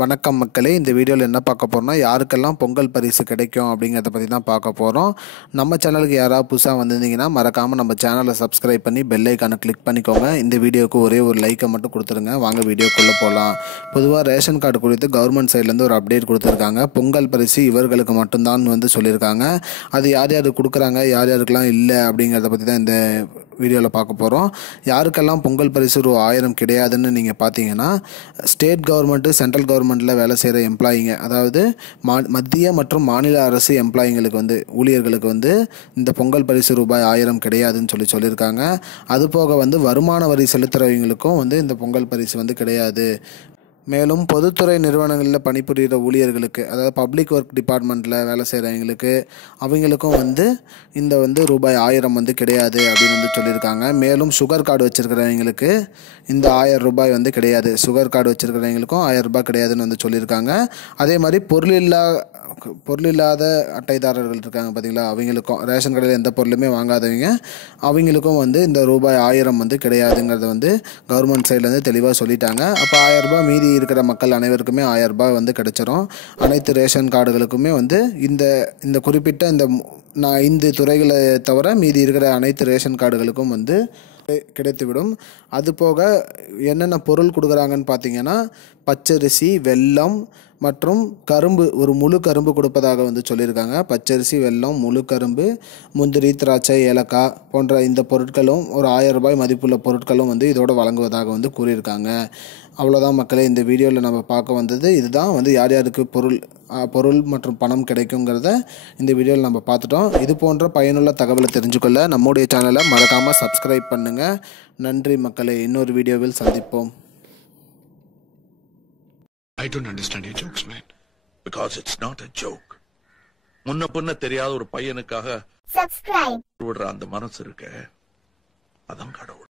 வணக்கம் மக்களே, இந்த வீடியோவில் என்ன பார்க்க போகிறோம்னா, யாருக்கெல்லாம் பொங்கல் பரிசு கிடைக்கும் அப்படிங்கிறத பற்றி தான் பார்க்க போகிறோம். நம்ம சேனலுக்கு யாராவது புதுசாக வந்திருந்தீங்கன்னா மறக்காமல் நம்ம சேனலை சப்ஸ்கிரைப் பண்ணி பெல் ஐக்கானை கிளிக் பண்ணிக்கோங்க. இந்த வீடியோவுக்கு ஒரே ஒரு லைக்கை மட்டும் கொடுத்துருங்க. வாங்க வீடியோக்குள்ளே போகலாம். பொதுவாக ரேஷன் கார்டு குறித்து கவர்மெண்ட் சைட்லேருந்து ஒரு அப்டேட் கொடுத்துருக்காங்க. பொங்கல் பரிசு இவர்களுக்கு மட்டும்தான் சொல்லியிருக்காங்க. அது யார் யார் கொடுக்குறாங்க, யார் யாருக்கெல்லாம் இல்லை அப்படிங்கிறத பற்றி தான் இந்த வீடியோவில் பார்க்க போகிறோம். யாருக்கெல்லாம் பொங்கல் பரிசு ரூ. 1000 கிடையாதுன்னு நீங்கள் பார்த்தீங்கன்னா, ஸ்டேட் கவர்மெண்ட்டு, சென்ட்ரல் கவர்மெண்ட்டில் வேலை செய்கிற எம்ப்ளாயிங்க, அதாவது மத்திய மற்றும் மாநில அரசு எம்ப்ளாயிங்களுக்கு ஊழியர்களுக்கு இந்த பொங்கல் பரிசு ரூபாய் 1000 கிடையாதுன்னு சொல்லியிருக்காங்க. அதுபோக வருமான வரி செலுத்துகிறவங்களுக்கும் இந்த பொங்கல் பரிசு கிடையாது. மேலும் பொதுத்துறை நிறுவனங்களில் பணிபுரிகிற ஊழியர்களுக்கு, அதாவது பப்ளிக் ஒர்க் டிபார்ட்மெண்ட்டில் வேலை செய்கிறவங்களுக்கு, அவங்களுக்கும் இந்த ரூபாய் 1000 கிடையாது அப்படின்னு சொல்லியிருக்காங்க. மேலும் சுகர் கார்டு வச்சுருக்கிறவங்களுக்கு இந்த 1000 ரூபாய் கிடையாது. சுகர் கார்டு வச்சுருக்கிறவங்களுக்கும் 1000 ரூபாய் கிடையாதுன்னு சொல்லியிருக்காங்க. அதே மாதிரி பொருள் இல்லாத அட்டைதாரர்கள் இருக்காங்க பார்த்தீங்களா, அவங்களுக்கும் ரேஷன் கடையில் எந்த பொருளுமே வாங்காதவங்க அவங்களுக்கும் இந்த ரூபாய் 1000 கிடையாதுங்கிறத கவர்மெண்ட் சைட்லேருந்து தெளிவாக சொல்லிட்டாங்க. அப்போ 1000 ரூபாய் மீதி இருக்கிற மக்கள் அனைவருக்குமே 1000 ரூபாய் கிடைச்சிரும். அனைத்து ரேஷன் கார்டுகளுக்குமே இந்த குறிப்பிட்ட இந்த 5 துறைகளை தவிர மீதி இருக்கிற அனைத்து ரேஷன் கார்டுகளுக்கும் கிடைத்துவிடும். அதுபோக என்னென்ன பொருள் கொடுக்குறாங்கன்னு பார்த்தீங்கன்னா, பச்சரிசி, வெல்லம் மற்றும் கரும்பு, ஒரு முழு கரும்பு கொடுப்பதாக சொல்லியிருக்காங்க. பச்சரிசி, வெல்லம், முழு கரும்பு, முந்திரி, திராட்சை, ஏலக்காய் போன்ற இந்த பொருட்களும் ஒரு 1000 ரூபாய் மதிப்புள்ள பொருட்களும் இதோடு வழங்குவதாக கூறியிருக்காங்க. அவ்வளோதான் மக்களே, இந்த வீடியோவில் நம்ம பார்க்க வந்தது இதுதான். யார் யாருக்கு பொருள் மற்றும் பணம் கிடைக்குங்கிறத இந்த வீடியோவில் நம்ம பார்த்துட்டோம். இது போன்ற பயனுள்ள தகவலை தெரிஞ்சுக்கொள்ள நம்முடைய சேனலை மறக்காமல் சப்ஸ்கிரைப் பண்ணுங்கள். நன்றி மக்களே, இன்னொரு வீடியோவில் சந்திப்போம். I don't understand your jokes, man. Because it's not a joke. முன்ன பின்ன தெரியாத ஒரு பையனுக்காக subscribe விடுற அந்த மனசு இருக்க, அதான் கடவுள்.